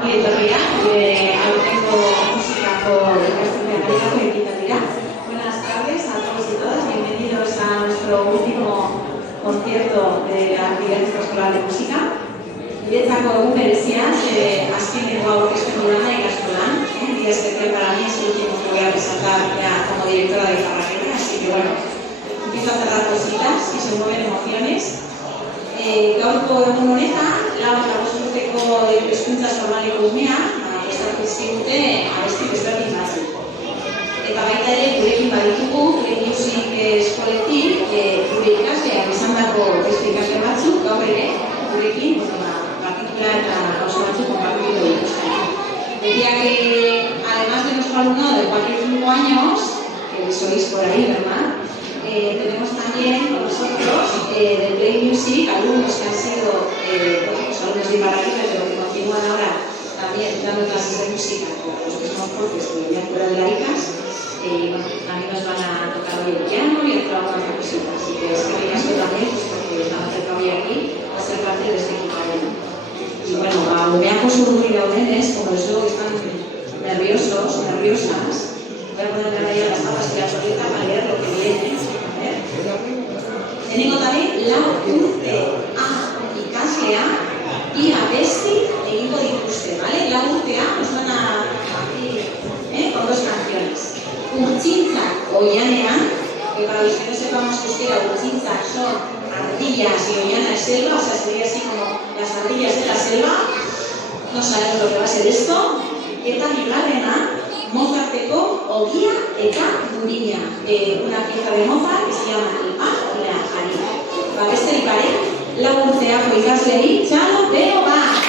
Etorria, aurtengo musikako ikasturtean egiten dira. Buenas tardes a todos y todas, bienvenidos a nuestro último concierto de la actividad escolar de música. Niretzako egun berezia, azkeneko aurkezpen dudana ikastolan. Un día especial para mí, es el último que voy a presentar ya como directora de Iparraguirre, así que bueno, empiezo a cerrar cositas y se mueven emociones. Gaurko egun honetan, lau eta bost urteko hezkuntza formaleko umea, prestatu zigute abesti desberdin batzuk. Eta baita ere, gurekin baditugu, gure music eskoletik, gure ikasleak izandako beste ikasle batzuk, gaur ere, gurekin, partitura eta oso batzuk konpartitu dituzte. Decía que, además de nuestro alumnado de 4 y 5 años, que sois por ahí, ¿verdad? Tenemos también con nosotros de Play Music alumnos que han sido alumnos de Iparraguirre, pero que continúan ahora también dando clases de música con los mismos profes que venían fuera de la ICAS. Bueno, también nos van a tocar hoy el piano y el trabajo de cositas, así que es que vengas tú también, pues porque están acerca hoy aquí, va a ser parte de este equipo. Y bueno, veamos su ruido nenes, como les digo que están nerviosos, nerviosas. Voy a ponerme ahí a las tapas y la solita para leer lo que viene. Lehenengo tabe, lau urte ikaslea bi abesti egingo dituzte, ¿vale? Lau urtea nos van a partir con dos canciones. Urtzintzak oianean, que para los que no sepamos euskera, urtzintzak son ardillas y oiana es selva, o sea, sería así como las ardillas de la selva. No sabemos lo que va a ser esto. Eta bigarrena, Mozarteko Ogia eta Burina, una pieza de Mozart que se llama El Paz y la Harina. Besterik gabe, lau urteako ikasleei txalo bero bat!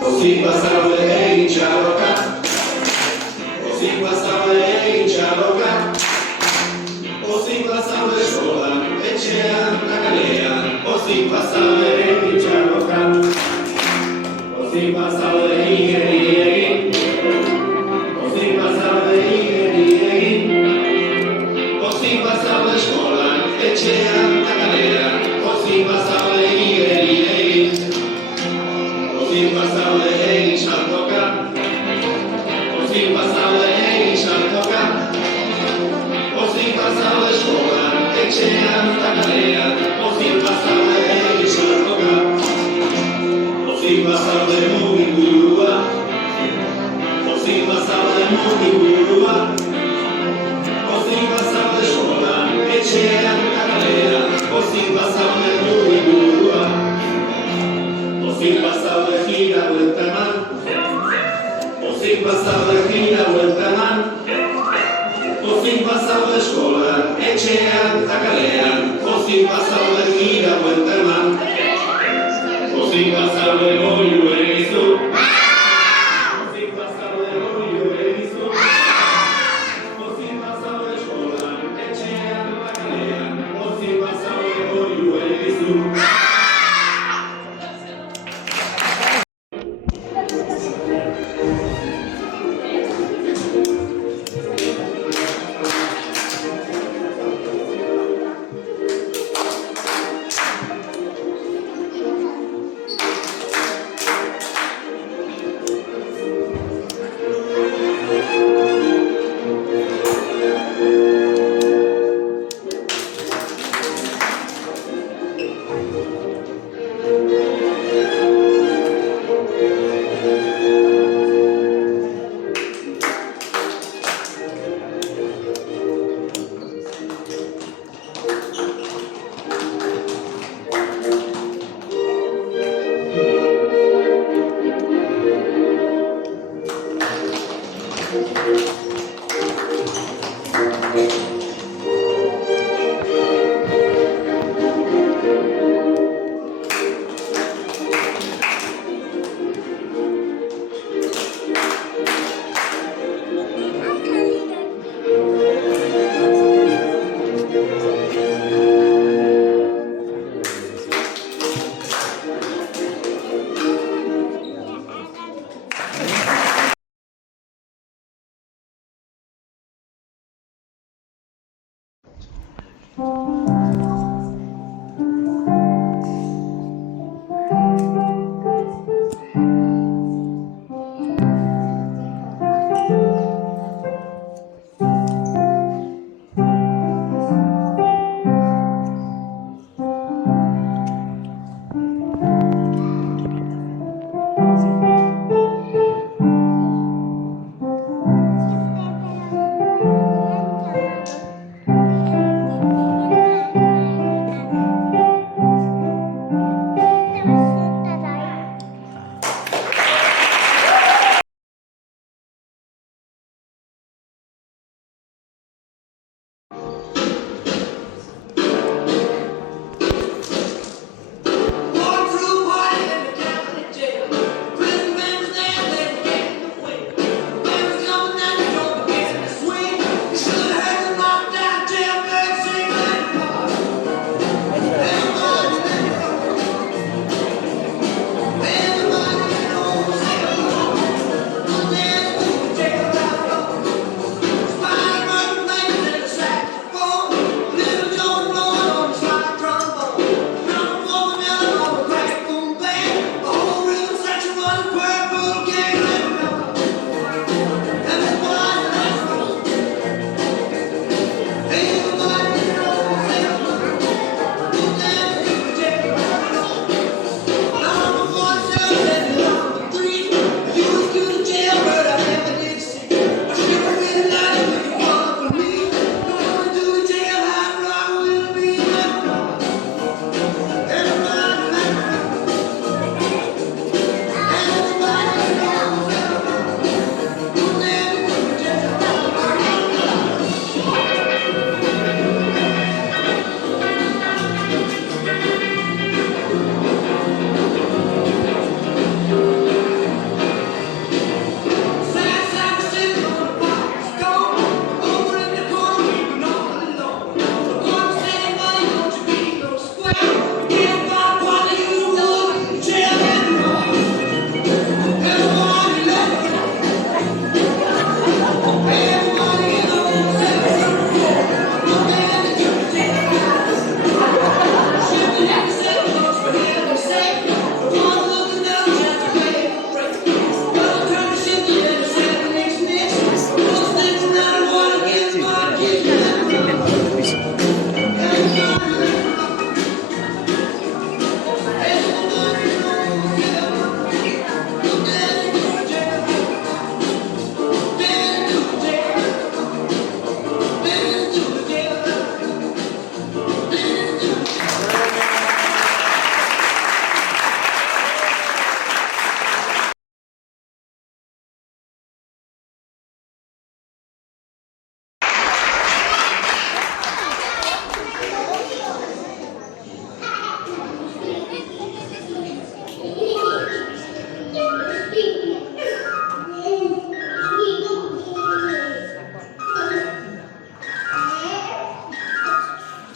Così passava lei in cialoca, così passava lei in cialoca, così passava sola e c'era una galea, così passava lei in cialoca. passavo le scuola e c'era la galera, così passavo le righe, così passavo le righe, così passavo le righe, così passavo le scuola e c'era la galera, così passavo le righe, così passavo le mugurua, così passavo le mugurua, così passavo le scuola e c'era la galera, così passavo le mugurua, così passavo le fila Welterman, così passavo le fila Welterman, così passavo le scuola e c'era la galera, così passavo le fila Welterman, così passavo le voglio e visto, così passavo le voglio e visto, così passavo le scuola e c'era la galera, così passavo le voglio e visto.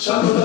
Badago